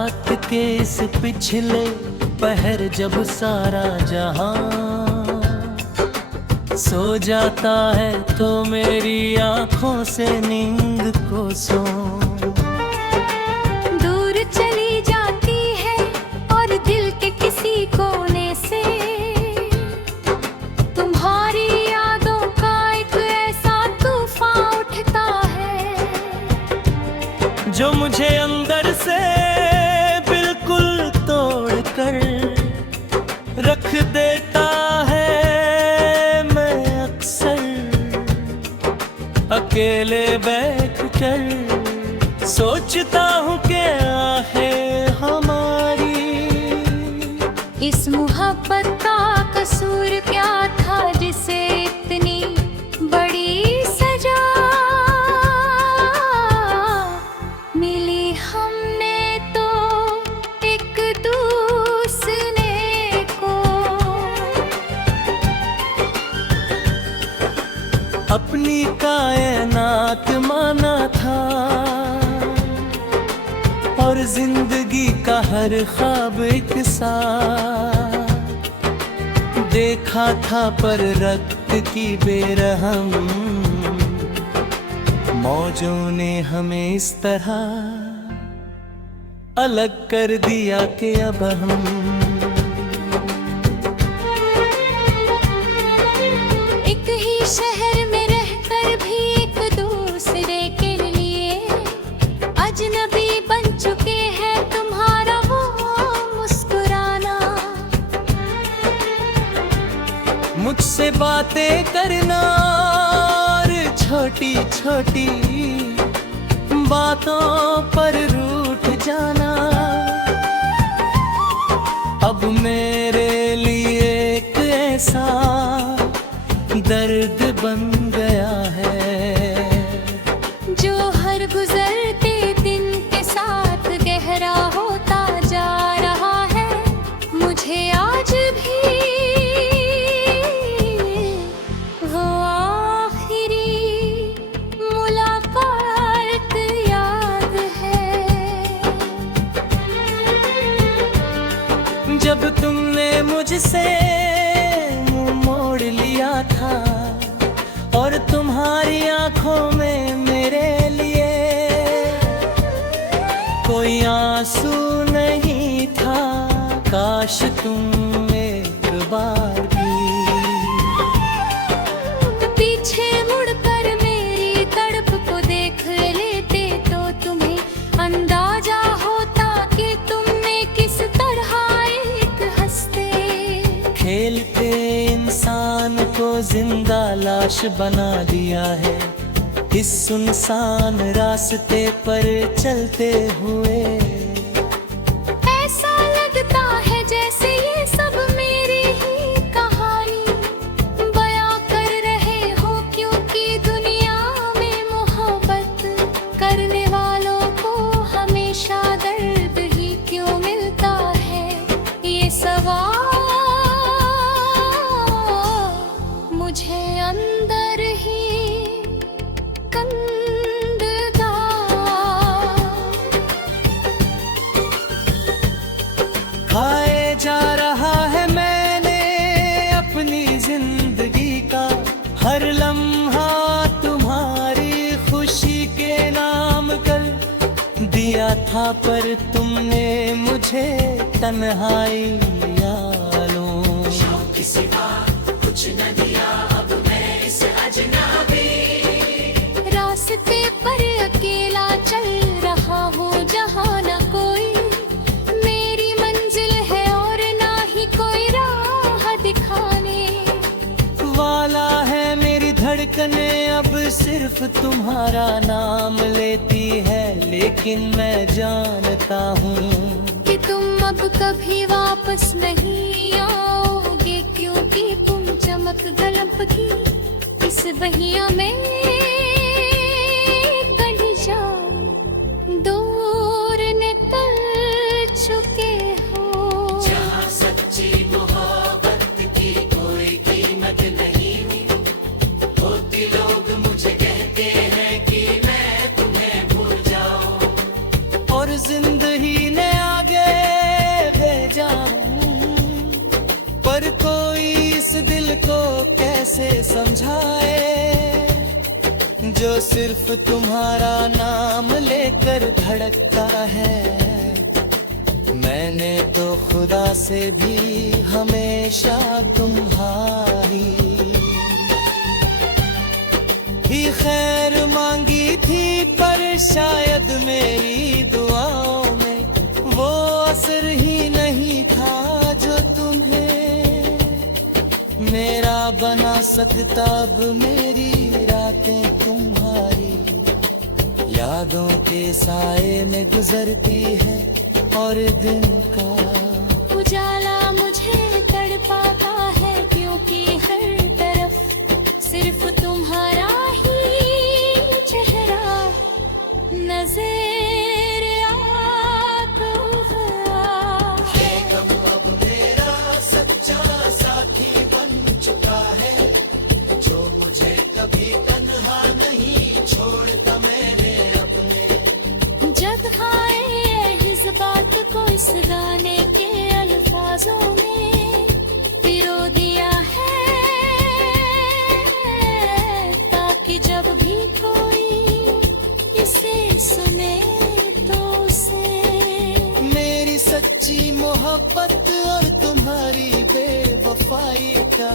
रात के इस पिछले पहर जब सारा जहां सो जाता है तो मेरी आंखों से नींद को सो दूर चली जाती है और दिल के किसी कोने से तुम्हारी यादों का एक ऐसा तूफान उठता है जो मुझे अंदर से बिल्कुल तोड़ कर रख देता है। मैं अक्सर अकेले बैठकर सोचता हूँ कि आहे हमारी इस मोहब्बत का कसूर क्या था जिसे इतनी बड़ी सजा मिली। हमने तो एक दूसरे को अपनी कायनात माना था और जिंदगी का हर ख्वाब एक सा देखा था, पर रक्त की बेरहम मौजों ने हमें इस तरह अलग कर दिया कि अब हम एक ही शहर में रहकर भी एक दूसरे के लिए अजनबी बन चुके हैं। तुम्हारा वो मुस्कुराना, मुझसे बातें करना और छोटी छोटी बातों पर रूठ जाना अब मेरे लिए एक ऐसा दर्द बन गया है जो हर गुजरते दिन के साथ गहरा होता जा रहा है। मुझे आज भी वो आखिरी मुलाकात याद है जब तुमने मुझसे मुंह मोड़ लिया था और तुम्हारी आंखों में मेरे लिए कोई आंसू नहीं था। काश तुम एक बार भी पीछे मुड़कर मेरी तड़प को देख लेते तो तुम्हें अंदाजा होता कि तुमने किस तरह एक हंसते खेलते इंसान को जिंदा लाश बना दिया है। इस सुनसान रास्ते पर चलते हुए ऐसा लगता है जैसे ये सब मेरी ही कहानी बयां कर रहे हो, क्योंकि दुनिया में मोहब्बत करने वालों को हमेशा दर्द ही क्यों मिलता है। ये सवाल मुझे अंदर ही कंददा खाए जा रहा है मैंने अपनी जिंदगी का हर लम्हा तुम्हारी खुशी के नाम कर दिया था, पर तुमने मुझे तन्हाई लो कुछ न दिया अब मैं इस अजनबी रास्ते पर अकेला चल रहा हूँ जहाँ न कोई मेरी मंजिल है और ना ही कोई राह दिखाने वाला है। मेरी धड़कने अब सिर्फ तुम्हारा नाम लेती है, लेकिन मैं जानता हूँ कि तुम अब कभी वापस नहीं आओगे, क्योंकि तुम चमक गलब की इस बहिया में गढ़ जाओ दूर निकल चुके हो। जहाँ सच्ची मोहब्बत की कोई कीमत नहीं होती, लोग मुझे कहते हैं कि मैं तुम्हें भूल जाऊं और जिंदगी ने कैसे समझाए, जो सिर्फ तुम्हारा नाम लेकर धड़कता है। मैंने तो खुदा से भी हमेशा तुम्हारी ही खैर मांगी थी, पर शायद मेरी दुआओं में वो असर ही नहीं था जो तुम्हें मेरा बना सकता। अब मेरी रातें तुम्हारी यादों के साए में गुजरती है, और दिन का उजाला मुझे तड़पाता है, क्योंकि हर तरफ सिर्फ तुम्हारा ही चेहरा नजर आता है। अब मेरा सच्चा साथी बन चुका है, जो मुझे कभी तन्हा नहीं छोड़ता। मैंने अपने जब आए इस बात को इस गाने के अल्फाजों में पिरो दिया है, ताकि जब भी कोई इसे सुने तो उसे मेरी सच्ची मोहब्बत और तुम्हारी बेवफाई का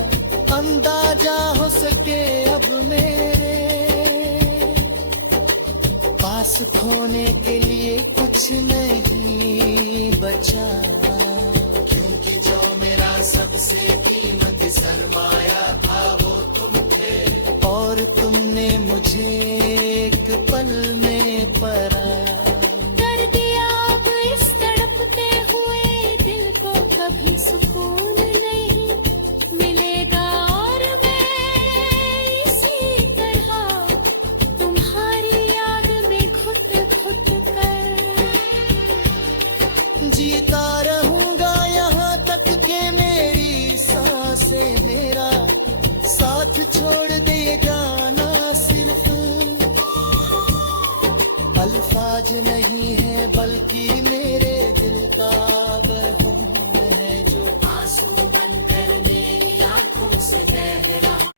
अंदाजा हो सके। अब मेरे पास खोने के लिए कुछ नहीं बचा, क्योंकि जो मेरा सबसे कीमती सरमाया था वो तुम थे, और तुमने मुझे एक पल में पराया कर दिया। अब इस तड़पते हुए दिल को कभी सुकून नहीं मिलेगा, और मैं इसी तरह तुम्हारी याद में घुट घुट कर जीता रहूंगा यहाँ तक के मेरी सांसें मेरा साथ छोड़ देगा ना। सिर्फ अल्फाज नहीं है, बल्कि मेरे दिल का बहून है, जो आंसू बनकर मेरी आंखों से बह रहा।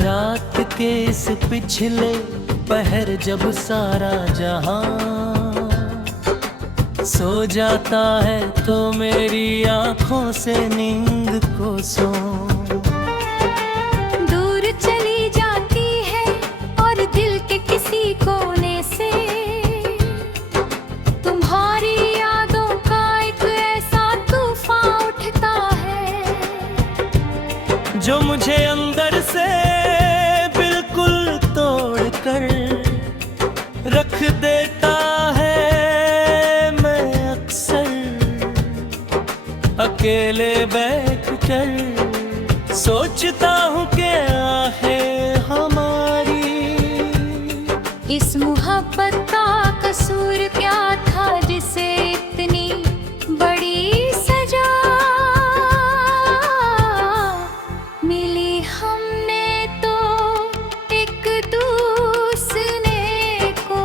रात के इस पिछले पहर जब सारा जहां सो जाता है, तो मेरी आंखों से नींद को सो दूर चली जाती है, और दिल के किसी कोने से तुम्हारी यादों का एक ऐसा तूफान उठता है, जो मुझे अंदर से रख देता है। मैं अक्सर अकेले बैठकर सोचता हूँ कि आहें हमारी इस मोहब्बत का कसूर क्या था, जिसे इतनी बड़ी सजा मिली। हमने तो एक दूसरे को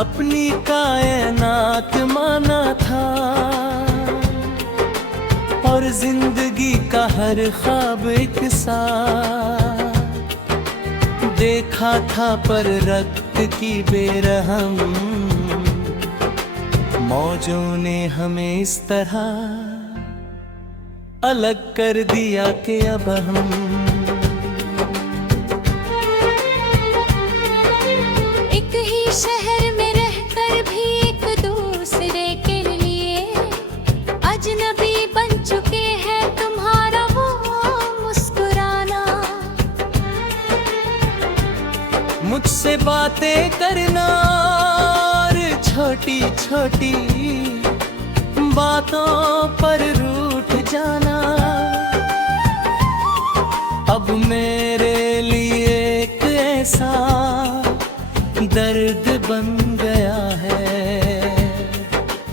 अपनी कायनात माना था, और जिंदगी का हर ख्वाब एक साथ देखा था, पर रक्त की बेरहम मौजों ने हमें इस तरह अलग कर दिया कि अब हम एक ही शहर में रहकर भी एक दूसरे के लिए अजनबी बन चुके हैं। तुम्हारा वो मुस्कुराना, मुझसे बातें करना, और छोटी छोटी बातों पर रूठ जाना, अब मेरे लिए एक साथ दर्द बन गया है।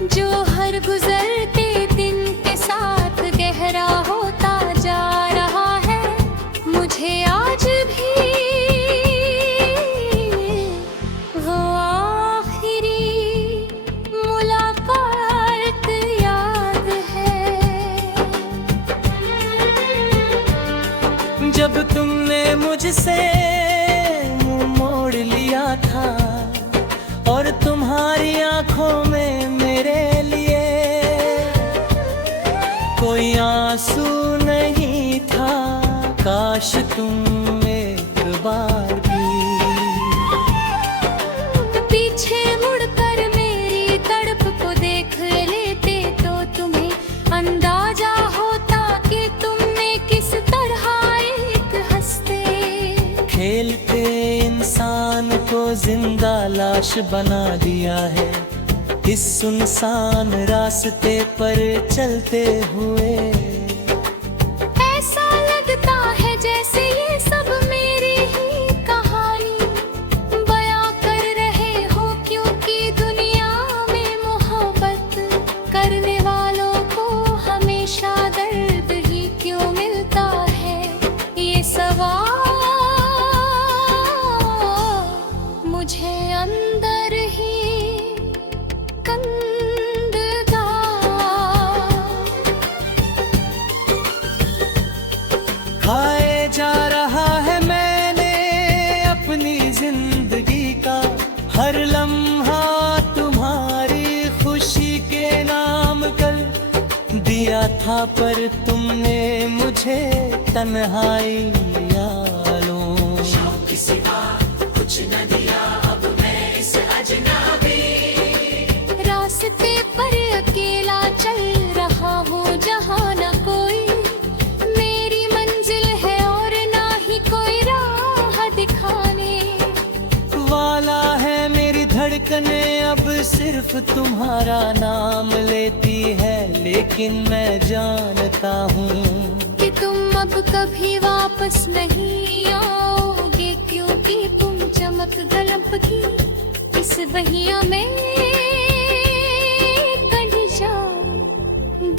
जो हर गुजरते दिन के साथ गहरा होता जा रहा है, मुझे आज भी वो आखिरी मुलाकात याद है। जब तुमने मुझसे मुंह मोड़ लिया था और तुम्हारी आंखों में मेरे लिए कोई आंसू नहीं था, काश तुम एक बार भी पीछे मुड़कर मेरी तड़प को देख लेते तो तुम्हें अंदाजा होता कि तुमने किस तरह एक हंसते खेलते इंसान को जिंदा लाश बना दिया है। इस सुनसान रास्ते पर चलते हुए ऐसा लगता है जैसे ये सब मेरी ही कहानी बयां कर रहे हो, क्योंकि दुनिया में मोहब्बत करने वालों को हमेशा दर्द ही क्यों मिलता है। ये सवाल मुझे अंदर ही कंदता। खाए जा रहा है मैंने अपनी जिंदगी का हर लम्हा तुम्हारी खुशी के नाम कर दिया था, पर तुमने मुझे तन्हाई लो कुछ न दिया। अब मैं इस अजनबी रास्ते पर अकेला चल रहा हूँ, जहाँ न कोई मेरी मंजिल है और ना ही कोई राह दिखाने वाला है। मेरी धड़कने अब सिर्फ तुम्हारा नाम लेती है, लेकिन मैं जानता हूँ कि तुम अब कभी वापस नहीं आओगे, क्योंकि तुम चमक गलब की इस बहिया में गढ़ जाओ,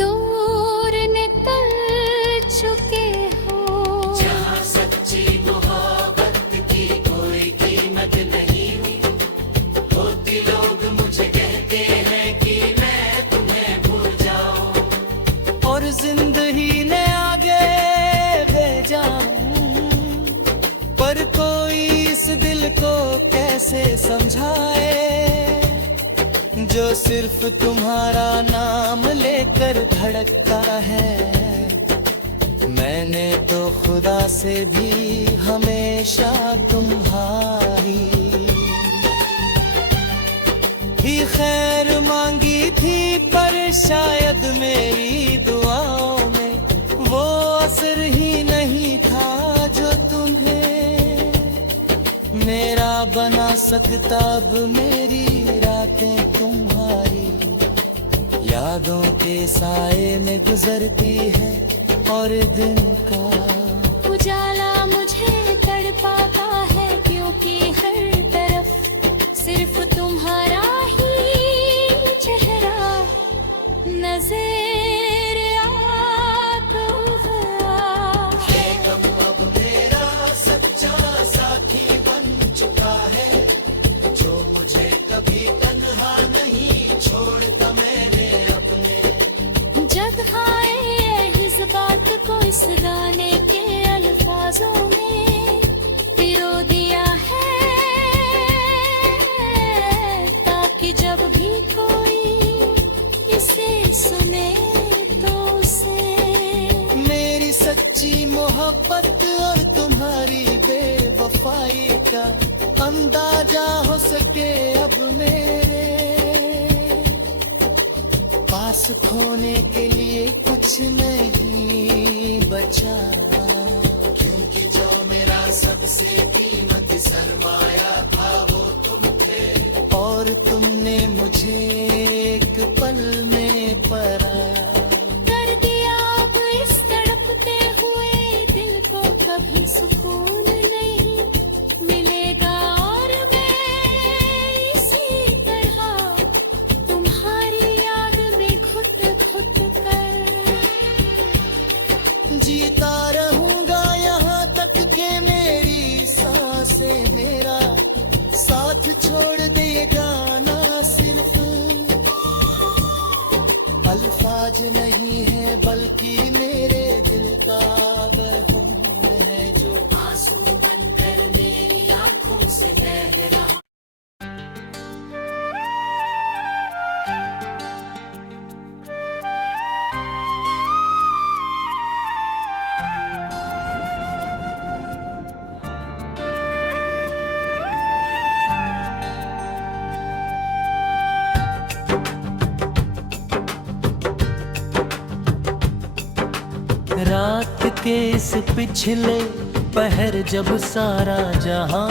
दूर निकल चुके हो। जहाँ सच्ची मोहब्बत की कोई कीमत नहीं होती, लोग मुझे कहते हैं कि मैं तुम्हें भूल जाऊं और जिंदगी ने आगे भेजा, पर कोई इस दिल को कैसे समझाए जो सिर्फ तुम्हारा नाम लेकर धड़कता है। मैंने तो खुदा से भी हमेशा तुम्हारी ही खैर मांगी थी, पर शायद मेरी दुआओं में वो असर ही नहीं था जो तुम्हें मेरा बना सकता। अब मेरी रातें तुम्हारी यादों के साए में गुजरती है और दिन का उजाला मुझे तड़पाता है, क्योंकि हर तरफ सिर्फ तुम्हारा ही चेहरा नजर आता है। अब मेरा सच्चा साथी बन चुका है, जो मुझे कभी तन्हा नहीं छोड़ता। मैंने अपने जब आए इस बात को इस गाने के अल्फाजों में पिरो दिया है, ताकि जब भी कोई इसे सुने तो उसे मेरी सच्ची मोहब्बत और तुम्हारी बेवफाई का अंदाजा हो सके। अब मेरे पास खोने के लिए कुछ नहीं बचा, क्योंकि जो मेरा सबसे कीमती सरमाया था वो तुम थे, और तुमने मुझे एक पल में पराया कर दिया। अब इस तड़पते हुए दिल को कभी सुकून नहीं मिलेगा। छोड़ दे गाना सिर्फ अल्फाज नहीं है बल्कि मेरे दिल का वहम है जो आंसू बनकर मेरी आंखों से बह रहा। रात के इस पिछले पहर जब सारा जहां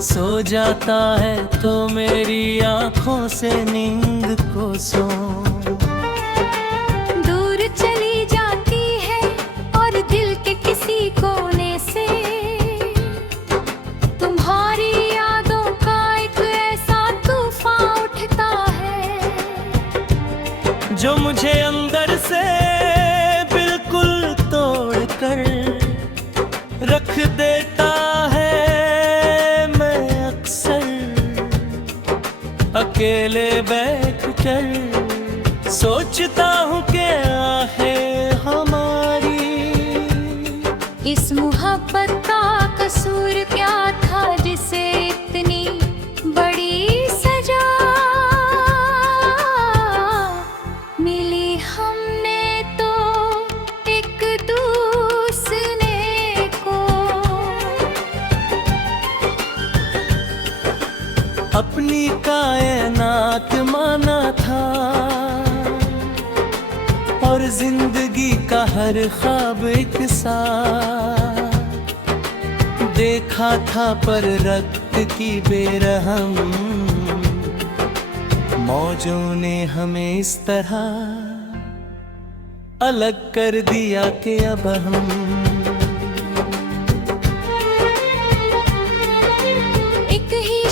सो जाता है तो मेरी आंखों से नींद को सो दूर चली जाती है और दिल के किसी कोने से तुम्हारी यादों का एक ऐसा तूफान उठता है जो मुझे अंदर से रख देता है। मैं अक्सर अकेले बैठकर सोचता हूँ कि आहे हमारी इस मोहब्बत का कसूर क्या था जिसे इतनी बड़ी सजा मिली। हमने तो एक दूसरे अपनी कायनात माना था और जिंदगी का हर ख्वाब एक साथ देखा था, पर रक्त की बेरहम मौजों ने हमें इस तरह अलग कर दिया कि अब हम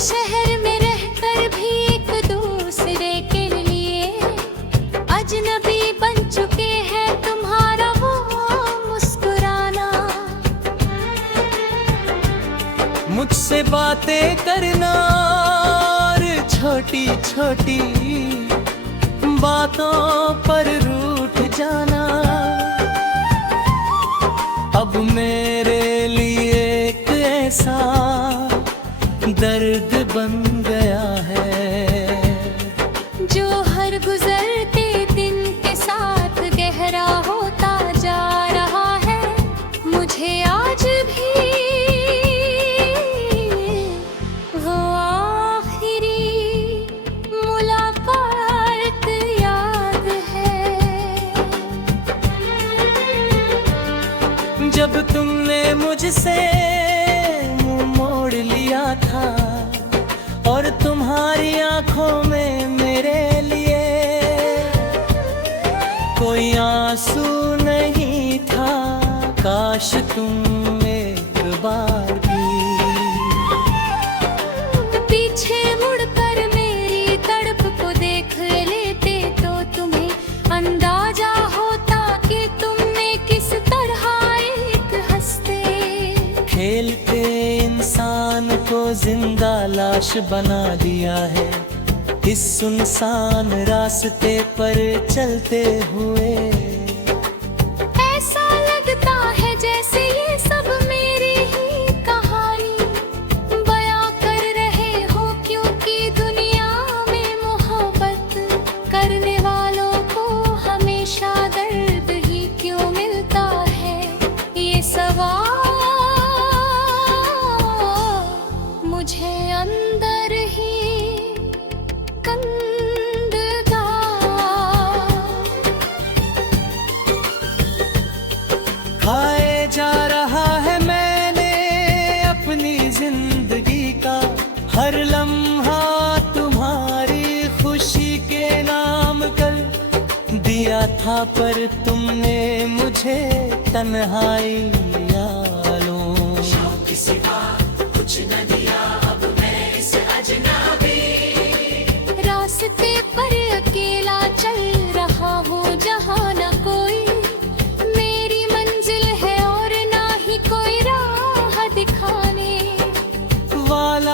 शहर में रहकर भी एक दूसरे के लिए अजनबी बन चुके हैं। तुम्हारा वो मुस्कुराना, मुझसे बातें करना और छोटी छोटी बातों पर रूठ जाना अब मेरे लिए एक ऐसा दर्द बन गया है जो हर गुजरते दिन के साथ गहरा होता जा रहा है। मुझे आज भी वो आखिरी मुलाकात याद है जब तुमने मुझसे मोड़ लिया था और तुम्हारी आंखों में मेरे लिए कोई आंसू नहीं था। काश तुम एक बार भी पीछे मुड़कर मेरी तड़प को देख लेते तो तुम्हें अंदाजा होता कि तुमने किस तरह एक हंसते खेलते इंसान को जिंदा लाश बना दिया है। इस सुनसान रास्ते पर चलते हुए ऐसा लगता है जैसे ये सब मेरी ही कहानी बयां कर रहे हो, क्योंकि दुनिया में मोहब्बत करने वालों को हमेशा दर्द ही क्यों मिलता है। ये सवाल मुझे अंदर ही कंदता खाए जा रहा है मैंने अपनी जिंदगी का हर लम्हा तुम्हारी खुशी के नाम कर दिया था, पर तुमने मुझे तन्हाई लो सिवा कुछ न दिया। अब मैं इस अजनबी रास्ते पर अकेला चल रहा हूँ जहाँ न कोई मेरी मंजिल है और ना ही कोई राह दिखाने वाला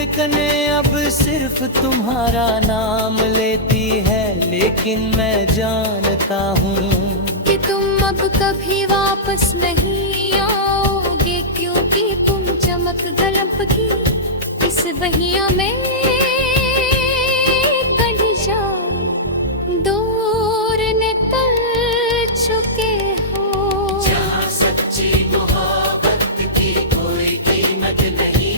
धड़कने अब सिर्फ तुम्हारा नाम लेती है, लेकिन मैं जानता हूँ कि तुम अब कभी वापस नहीं आओगे, क्योंकि तुम चमक गलब की इस बहिया में बढ़ जाओ। दूर निकल चुके हो। जहाँ सच्ची मोहब्बत की कोई कीमत नहीं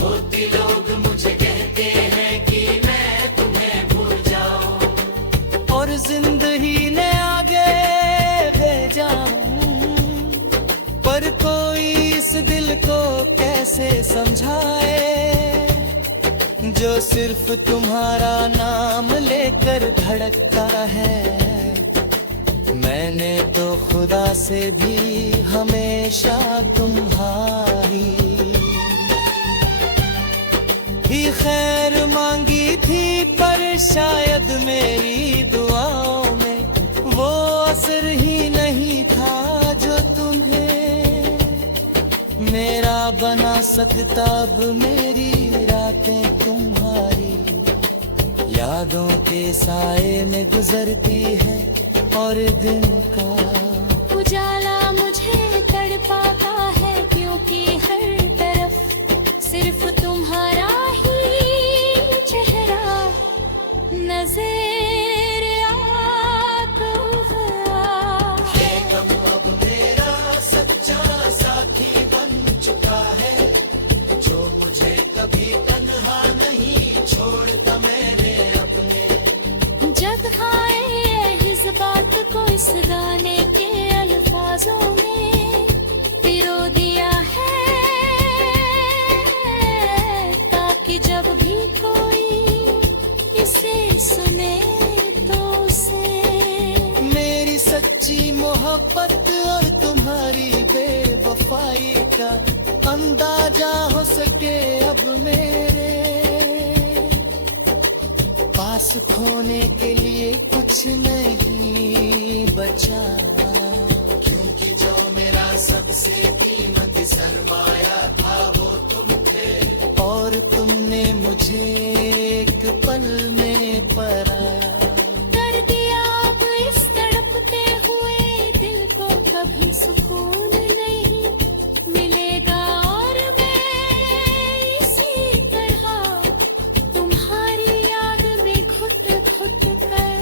होती, लोग मुझे कहते हैं कि मैं तुम्हें भूल जाऊं और जिंदगी ने आगे भेजा हूं, पर कोई इस दिल को कैसे समझाए जो सिर्फ तुम्हारा नाम लेकर धड़कता है। मैंने तो खुदा से भी हमेशा तुम्हारी ही खैर मांगी थी, पर शायद मेरी दुआओं में वो असर ही नहीं था जो तुम्हें मेरा बना सकता। अब मेरी रातें तुम्हारी यादों के साए में गुजरती है, और दिन का उजाला मुझे तड़पाता है, क्योंकि हर तरफ सिर्फ तुम्हारा ही चेहरा नजर आता है। अब मेरा सच्चा साथी बन चुका है, जो मुझे कभी तन्हा नहीं छोड़ता मैंने अपने। जब आए इस बात को इस गाने के अल्फाजों में पिरो दिया है, ताकि जब भी कोई इसे सुने तो उसे मेरी सच्ची मोहब्बत और तुम्हारी बेवफाई का अंदाजा हो सके। अब मेरे पास खोने के लिए कुछ नहीं बचा, क्योंकि जो मेरा सबसे कीमती सरमाया था वो तुम थे, और तुमने मुझे एक पल में पराया कर दिया। अब इस तड़पते हुए दिल को कभी सुकून नहीं मिलेगा, और मैं इसी तरह तुम्हारी याद में घुट घुट कर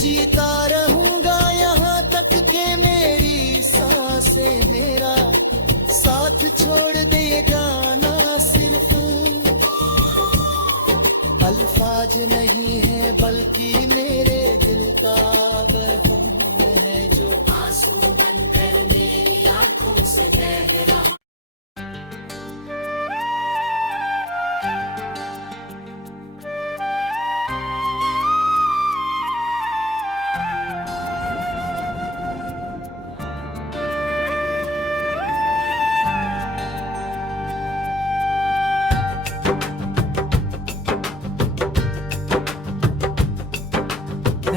जीता रहूंगा यहाँ तक के मेरी सांसें मेरा साथ छोड़ देगा ना। सिर्फ अल्फाज नहीं है, बल्कि मेरे दिल का बहम है, जो आंसू बनकर मेरी आंखों से बह रहा।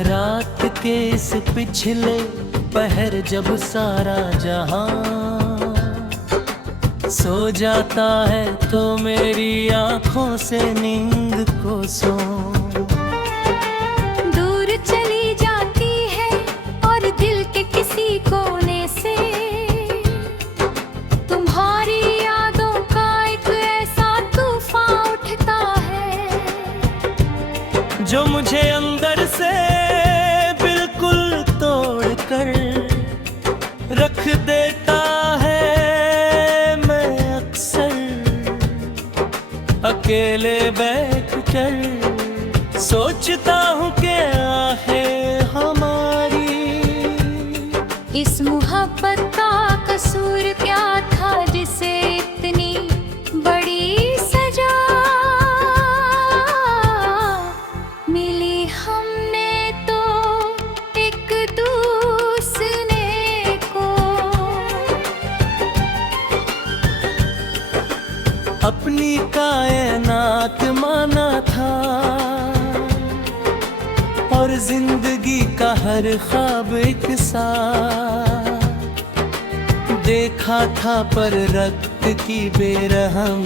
रात के इस पिछले पहर जब सारा जहां सो जाता है, तो मेरी आंखों से नींद को सो दूर चली जाती है, और दिल के किसी कोने से तुम्हारी यादों का एक ऐसा तूफान उठता है, जो मुझे अंदर से बिल्कुल तोड़ कर रख देता है। मैं अक्सर अकेले बैठ कर सोचता हूँ कि आहें हमारी इस मोहब्बत का कसूर क्या था, जिसे इतनी बड़ी सजा मिली। हमने तो एक दूसरे को अपनी कायनात माना था, और जिंदगी का हर ख्वाब एक सा देखा था पर रक्त की बेरहम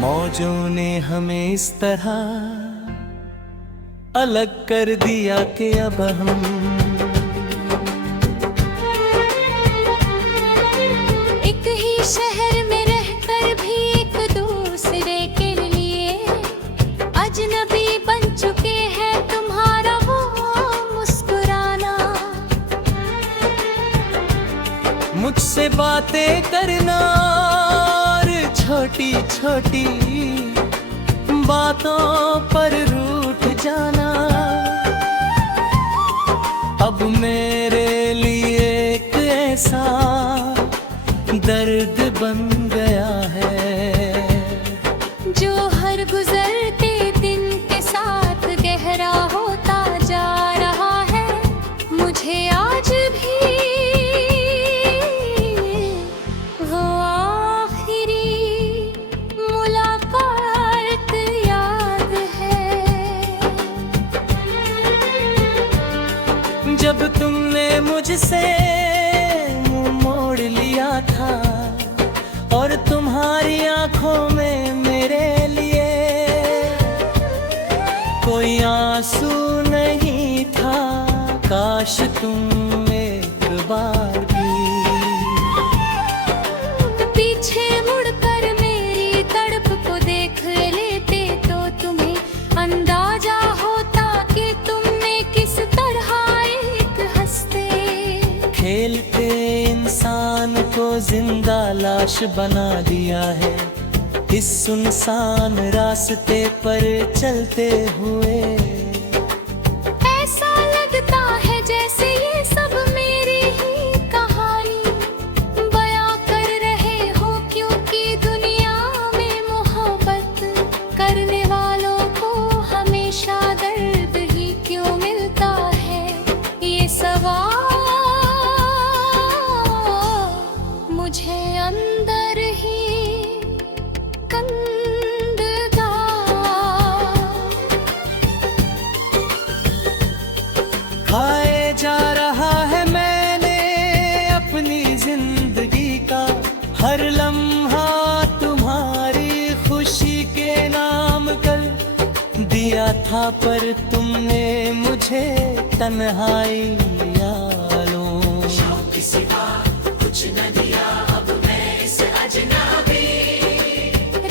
मौजों ने हमें इस तरह अलग कर दिया कि अब हम एक ही शहर में रहकर भी एक दूसरे के लिए अजनबी बन चुके हैं। तुम्हारा वो मुस्कुराना, मुझसे बातें करना और छोटी छोटी बातों पर रूठ जाना अब मेरे लिए एक ऐसा दर्द बन गया है जो हर गुजरते दिन के साथ गहरा होता जा रहा है। मुझे आज भी वो आखिरी मुलाकात याद है जब तुमने मुझसे मुंह मोड़ लिया था और तुम्हारी आंखों में मेरे लिए कोई आंसू नहीं था। काश तुम एक बार भी पीछे मुड़कर मेरी तड़प को देख लेते तो तुम्हें अंदाजा होता कि तुमने किस तरह एक हंसते खेलते इंसान को जिंदा लाश बना दिया है इस सुनसान रास्ते पर चलते हुए। ऐसा लगता है जैसे ये सब मेरी ही कहानी बयां कर रहे हो, क्योंकि दुनिया में मोहब्बत करने वालों को हमेशा दर्द ही क्यों मिलता है। ये सवाल मुझे अंदर ही कंददा खाए जा रहा है मैंने अपनी जिंदगी का हर लम्हा तुम्हारी खुशी के नाम कर दिया था पर तुमने मुझे तन्हाई लो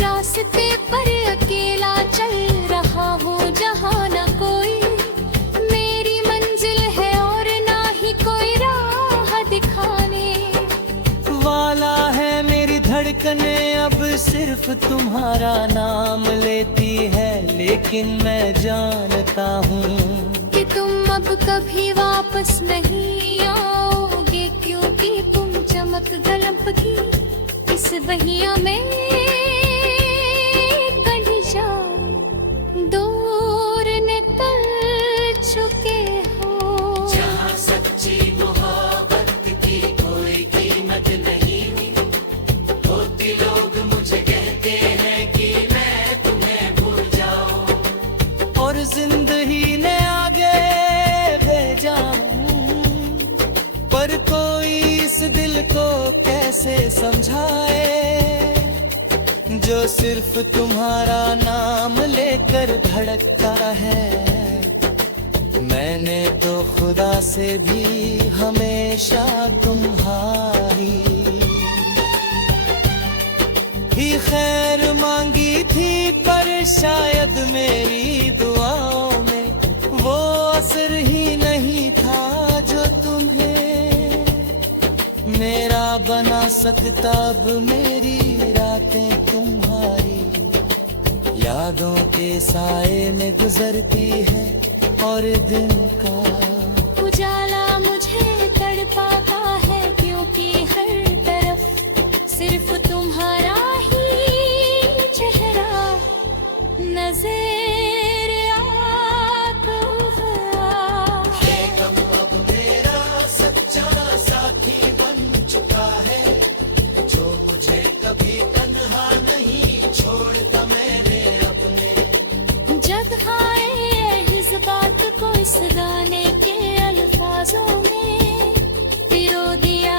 रास्ते पर अकेला चल रहा हूँ जहाँ न कोई मेरी मंजिल है और ना ही कोई राह दिखाने वाला है। मेरी धड़कने अब सिर्फ तुम्हारा नाम लेती है लेकिन मैं जानता हूँ कि तुम अब कभी वापस नहीं आओगे, क्योंकि तुम चमक गलब की इस बहिया में गढ़ जाओ दूर निकल चुके हो। जहाँ सच्ची मोहब्बत की कोई कीमत नहीं होती लोग मुझे कहते हैं कि मैं तुम्हें भूल जाऊं और जिंदगी ने आगे भेजा पर कोई इस दिल को कैसे समझाए जो सिर्फ तुम्हारा नाम लेकर धड़कता है। मैंने तो खुदा से भी हमेशा तुम्हारी ही खैर मांगी थी पर शायद मेरी दुआओं में वो असर ही नहीं था जो तुम्हें मेरा बना सकता। अब मेरी रातें तुम्हारी यादों के साए में गुजरती है और दिन का उजाला मुझे तड़पाता है, क्योंकि हर तरफ सिर्फ तुम्हारा ही चेहरा नजर आता है। अब मेरा सच्चा साथी बन चुका है जो मुझे कभी तन्हा नहीं छोड़ता। मैंने अपने जब आए इस बात को इस गाने के अल्फाजों में पिरो दिया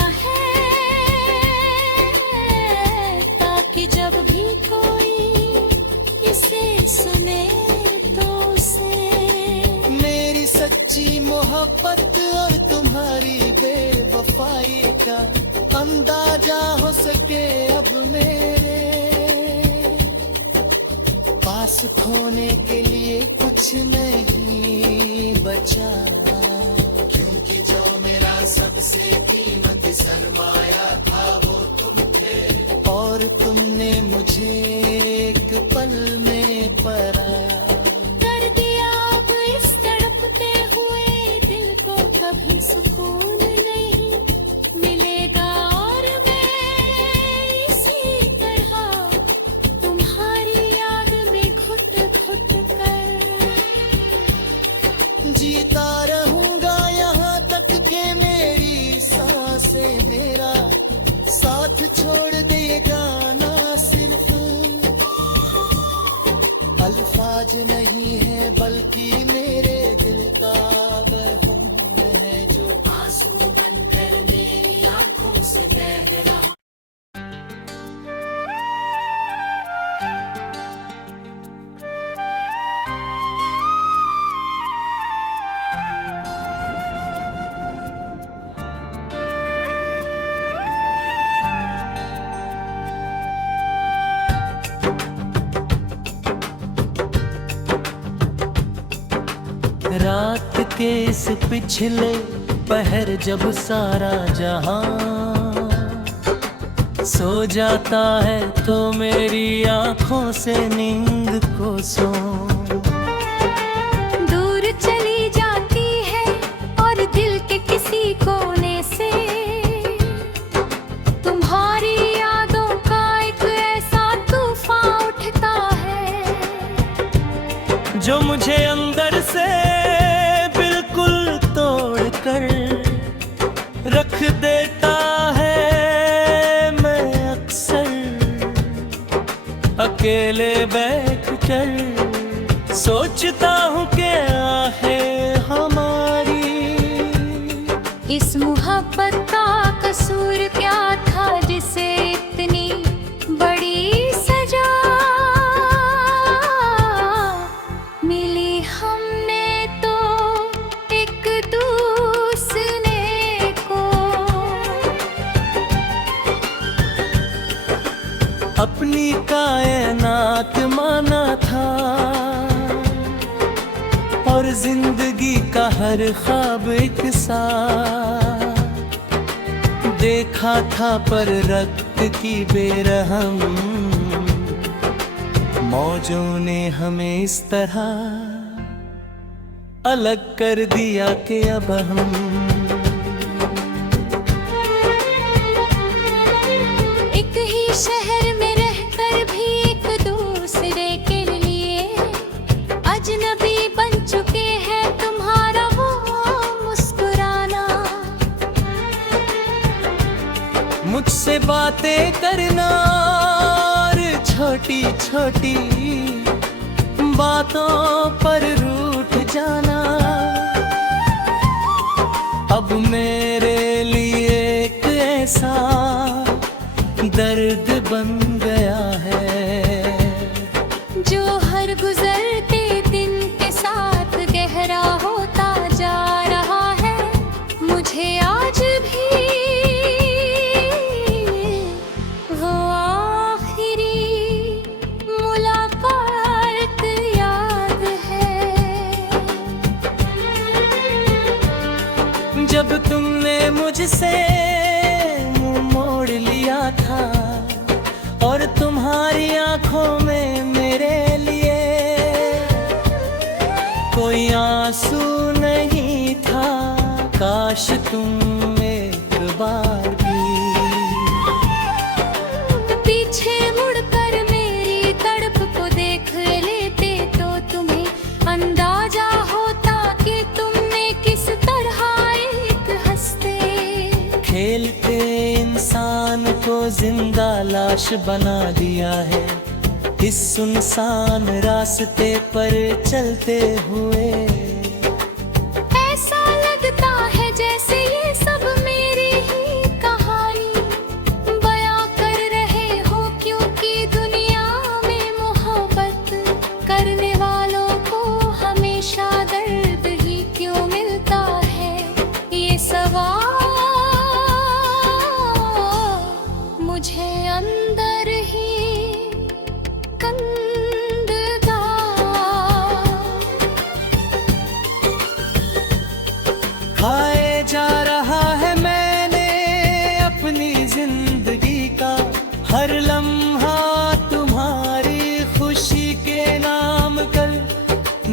मेरे पास खोने के लिए कुछ नहीं बचा, क्योंकि जो मेरा सबसे कीमती सरमाया था वो तुम थे, और तुमने मुझे एक पल में पराया कर दिया। अब इस तड़पते हुए दिल को कभी सुकून नहीं मिलेगा, और मैं इसी तरह तुम्हारी याद में घुट घुट कर जीता रहूंगा यहाँ तक के मेरी सांसें मेरा साथ छोड़ देगा ना। सिर्फ अल्फाज नहीं है बल्कि मेरे दिल का वहम है जो आंसू बनकर मेरी आंखों से बह रहा। रात के इस पिछले पहर जब सारा जहां सो जाता है तो मेरी आंखों से नींद को सो दूर चली जाती है और दिल के किसी कोने से तुम्हारी यादों का एक ऐसा तूफान उठता है जो मुझे अंदर से रख देता है। मैं अक्सर अकेले बैठकर सोचता हूँ कि आहें हमारी इस मोहब्बत का कसूर क्या था जिसे इतनी बड़ी सजा मिली। हमने तो एक दूसरे को अपनी कायनात माना था, और जिंदगी का हर ख्वाब एक सा देखा था, पर रक्त की बेरहम मौजों ने हमें इस तरह अलग कर दिया कि अब हम एक ही शहर में रहकर भी एक दूसरे के लिए अजनबी बन चुके हैं। तुम्हारा वो मुस्कुराना, मुझसे बातें करना और छोटी छोटी बातों पर रूठ जाना, अब मेरे लिए एक ऐसा दर्द बन गया है जो हर गुजरते दिन के साथ गहरा होता जा रहा है। मुझे आज भी वो आखिरी मुलाकात याद है जब तुमने मुझसे मुंह मोड़ लिया था, और तुम्हारी आंखों में मेरे लिए कोई आंसू नहीं था। काश तुम एक बार भी पीछे मुड़कर मेरी तड़प को देख लेते तो तुम्हें अंदाजा होता कि तुमने किस तरह एक हंसते खेलते इंसान को जिंदा लाश बना दिया है। इस सुनसान रास्ते पर चलते हुए ऐसा लगता है जैसे ये सब मेरी ही कहानी बयां कर रहे हो, क्योंकि दुनिया में मोहब्बत करने वालों को हमेशा दर्द ही क्यों मिलता है। ये सवाल मुझे अंदर ही कंदता। खाए जा रहा है मैंने अपनी जिंदगी का हर लम्हा तुम्हारी खुशी के नाम कर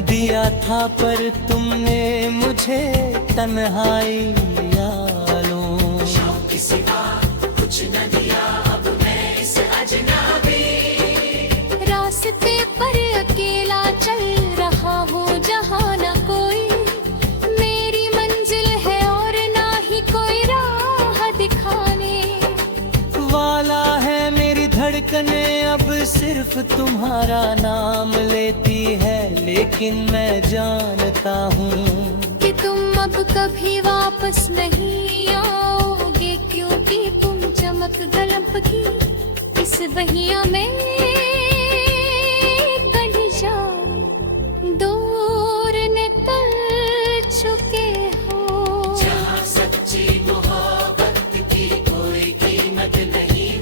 दिया था, पर तुमने मुझे तन्हाई आलों के सिवा कुछ न दिया। अब मैं इस अजनबी रास्ते पर अकेला चल रहा हूँ, जहाँ न कोई मेरी मंजिल है और ना ही कोई राह दिखाने वाला है। मेरी धड़कने अब सिर्फ तुम्हारा नाम लेती है, लेकिन मैं जानता हूँ कि तुम अब कभी वापस नहीं आओगे, क्योंकि तुम चमक गलब की इस बहिया में गढ़ जाओ। दूर निकल चुके हो, जहाँ सच्ची मोहब्बत की कोई कीमत नहीं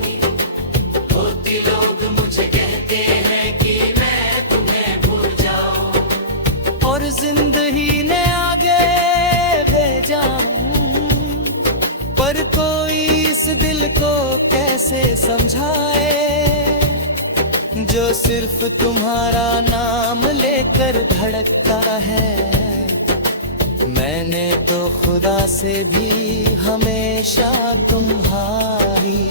होती। लोग मुझे कहते हैं कि मैं तुम्हें भूल जाऊं और जिंदगी ने आगे भेजा हूं, पर कोई इस दिल को कैसे समझाए जो सिर्फ तुम्हारा नाम लेकर धड़कता है। मैंने तो खुदा से भी हमेशा तुम्हारी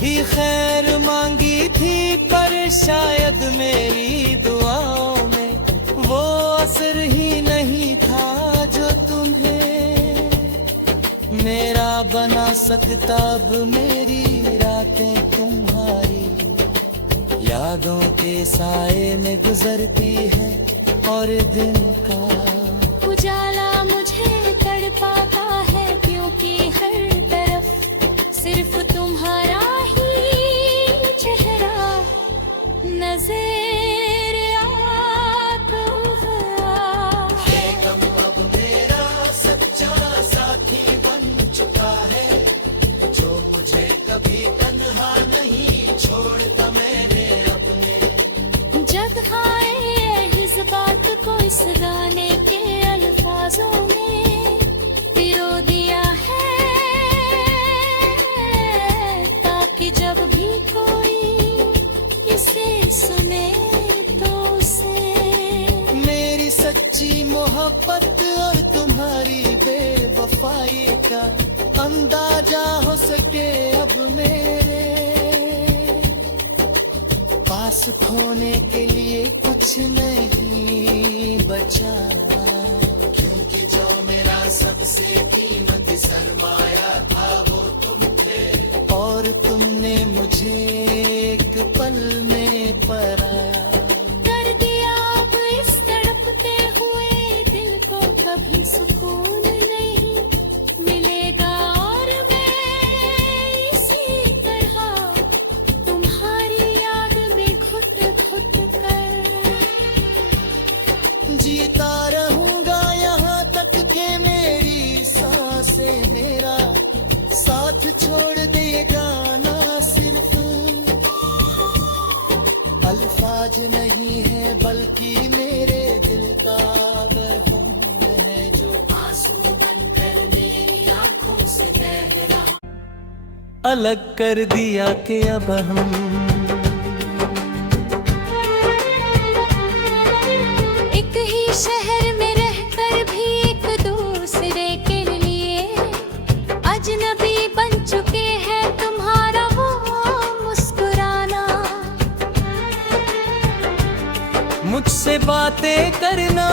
ही खैर मांगी थी, पर शायद मेरी दुआओं में वो असर ही नहीं था जो तुम्हें मेरा बना सकता। अब मेरी रातें तुम्हारी यादों के साए में गुजरती है, और दिन का उजाला मुझे तड़पाता है, क्योंकि हर तरफ सिर्फ तुम्हारा ही चेहरा नजर आता है। अब मेरा सच्चा साथी बन चुका है, जो मुझे कभी तन्हा नहीं छोड़ता। मैंने अपने जब आए इस बात को इस गाने के अल्फाजों में पिरो दिया है, ताकि जब भी कोई इसे सुने तो उसे मेरी सच्ची मोहब्बत और तुम्हारी बेवफाई का अंदाजा हो सके। अब मेरे पास खोने के लिए कुछ नहीं बचा, क्योंकि जो मेरा सबसे कीमती सरमाया था वो तुम थे, और तुमने मुझे एक पल में पराया कर दिया। अब इस तड़पते हुए दिल को कभी सुकून नहीं मिलेगा, और मैं इसी तरह तुम्हारी याद में घुट घुट कर जीता रहूंगा यहाँ तक के मेरी सांसें मेरा साथ छोड़ देगा ना। सिर्फ अल्फाज नहीं है, बल्कि मेरे दिल का वह है जो आंसू बनकर मेरी आंखों से बह रहा। अलग कर दिया कि अब हम एक ही शहर में रहकर भी एक दूसरे के लिए अजनबी बन चुके हैं। तुम्हारा वो मुस्कुराना, मुझसे बातें करना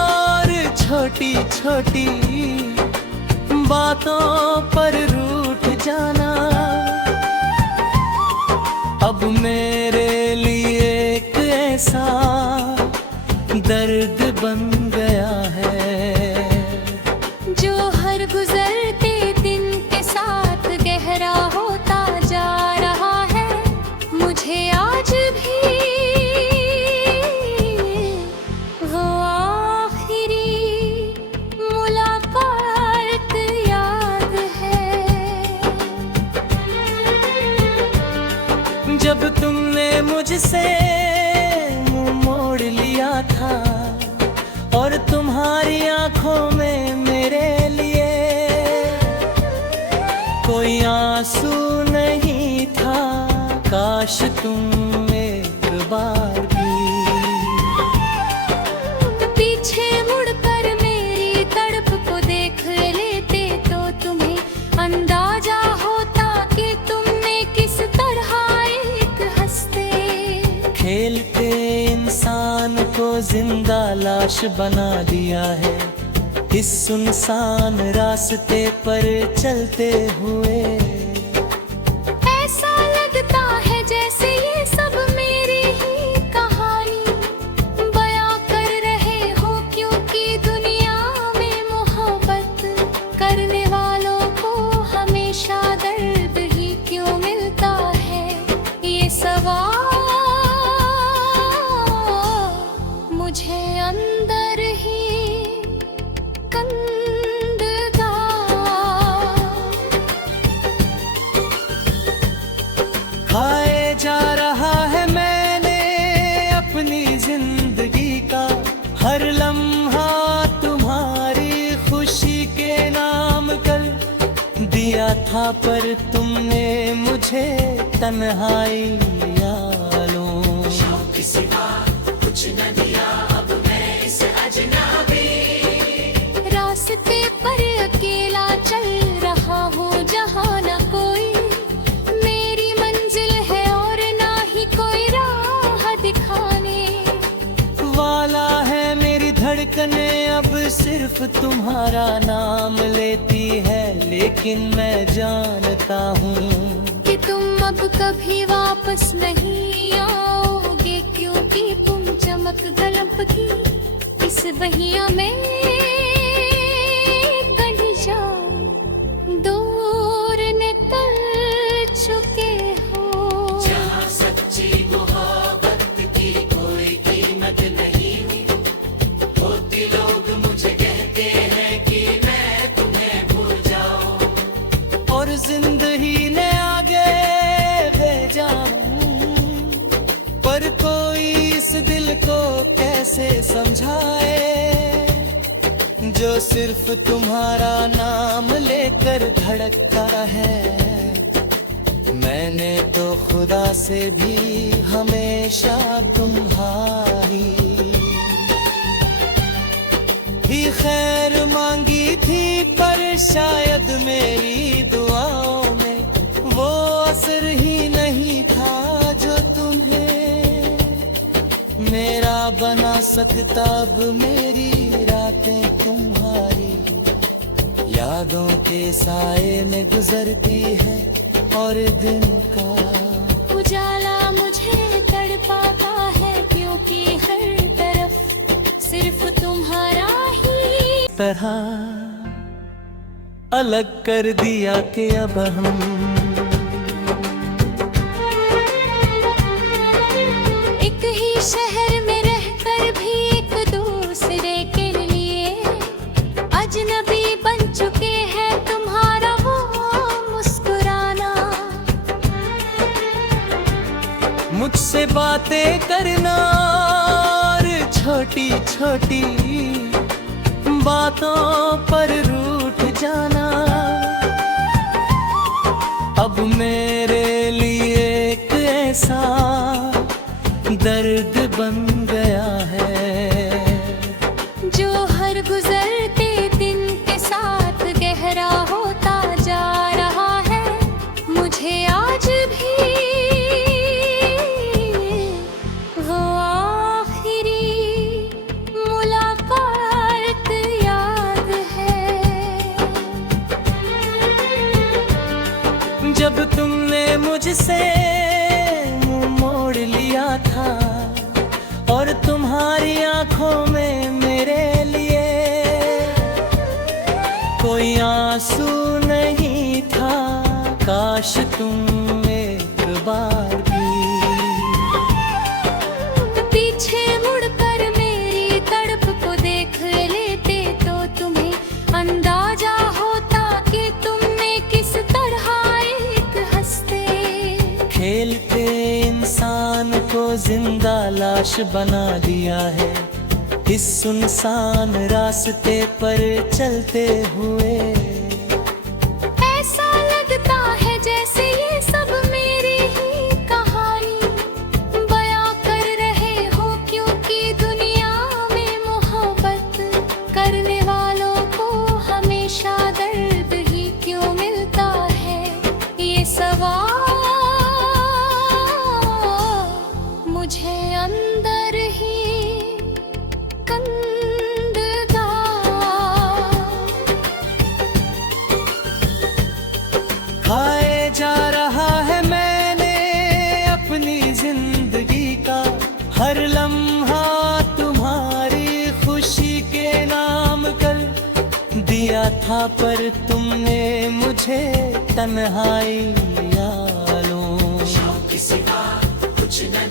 और छोटी छोटी बातों पर रूठ जाना, अब मेरे लिए एक ऐसा दर्द बन गया है जो हर गुजरते दिन के साथ गहरा होता जा रहा है। मुझे आज भी वो आखिरी मुलाकात याद है। जब तुमने मुझसे मुंह मोड़ लिया था और तुम्हारी आंखों में मेरे लिए कोई आंसू नहीं था, काश तुम एक बार भी पीछे मुड़कर मेरी तड़प को देख लेते तो तुम्हें अंदाजा होता कि तुमने किस तरह एक हंसते खेलते इंसान को जिंदा लाश बना दिया है। इस सुनसान रास्ते पर चलते हुए ऐसा लगता है जैसे ये सब मेरी ही कहानी बयां कर रहे हो, क्योंकि दुनिया में मोहब्बत करने वालों को हमेशा दर्द ही क्यों मिलता है। ये सवाल मुझे अंदर ही कंदगा। खाए जा रहा है मैंने अपनी जिंदगी का हर लम्हा तुम्हारी खुशी के नाम कर दिया था, पर तुमने मुझे तन्हाई लो कुछ न दिया। अब मैं इस अजनबी रास्ते पर अकेला चल रहा हूँ जहाँ न कोई मेरी मंजिल है और ना ही कोई राह दिखाने वाला है। मेरी धड़कने अब सिर्फ तुम्हारा नाम लेती है, लेकिन मैं जानता हूँ कि तुम अब कभी वापस नहीं आओगे, क्योंकि तुम चमक गलब की इस बहिया में गढ़ जाओ, दूर निकल चुके हो। जहाँ सच्ची मोहब्बत की कोई कीमत नहीं होती, लोग मुझे कहते हैं कि मैं तुम्हें भूल जाऊं और जिंदगी ने आगे भेजा हूं, पर कोई इस दिल को कैसे समझाए जो सिर्फ तुम्हारा नाम लेकर धड़कता है। मैंने तो खुदा से भी हमेशा तुम्हारी ही खैर मांगी थी, पर शायद मेरी दुआओं में वो असर ही नहीं था जो तुम्हें मेरा बना सकता। अब मेरी रातें तुम्हारी यादों के साए में गुजरती है और दिन का उजाला मुझे तड़पाता है, क्योंकि हर तरफ सिर्फ तुम्हारा ही तरह अलग कर दिया कि अब हम एक ही शहर में रहकर भी एक दूसरे के लिए अजनबी बन चुके हैं। तुम्हारा वो मुस्कुराना, मुझसे बातें करना और छोटी छोटी बातों पर रूठ जाना, अब मेरे लिए एक ऐसा दर्द बन गया है जो हर गुजरते दिन के साथ गहरा होता जा रहा है। मुझे आज भी वो आखिरी मुलाकात याद है जब तुमने मुझसे मुंह मोड़ लिया था और तुम्हारी आंखों में मेरे लिए कोई आंसू नहीं था, काश तुम एक बार भी पीछे मुड़कर मेरी तड़प को देख लेते तो तुम्हें अंदाजा होता कि तुमने किस तरह एक हंसते खेलते जिंदा लाश बना दिया है इस सुनसान रास्ते पर चलते हुए। ऐसा लगता है जैसे ये सब मेरी ही कहानी बयां कर रहे हो, क्योंकि दुनिया में मोहब्बत करने वालों को हमेशा दर्द ही क्यों मिलता है। ये सवाल मुझे अंदर ही कंदता। खाए जा रहा है मैंने अपनी जिंदगी का हर लम्हा तुम्हारी खुशी के नाम कर दिया था, पर तुमने मुझे तन्हाई यालों। शौक सिवा कुछ न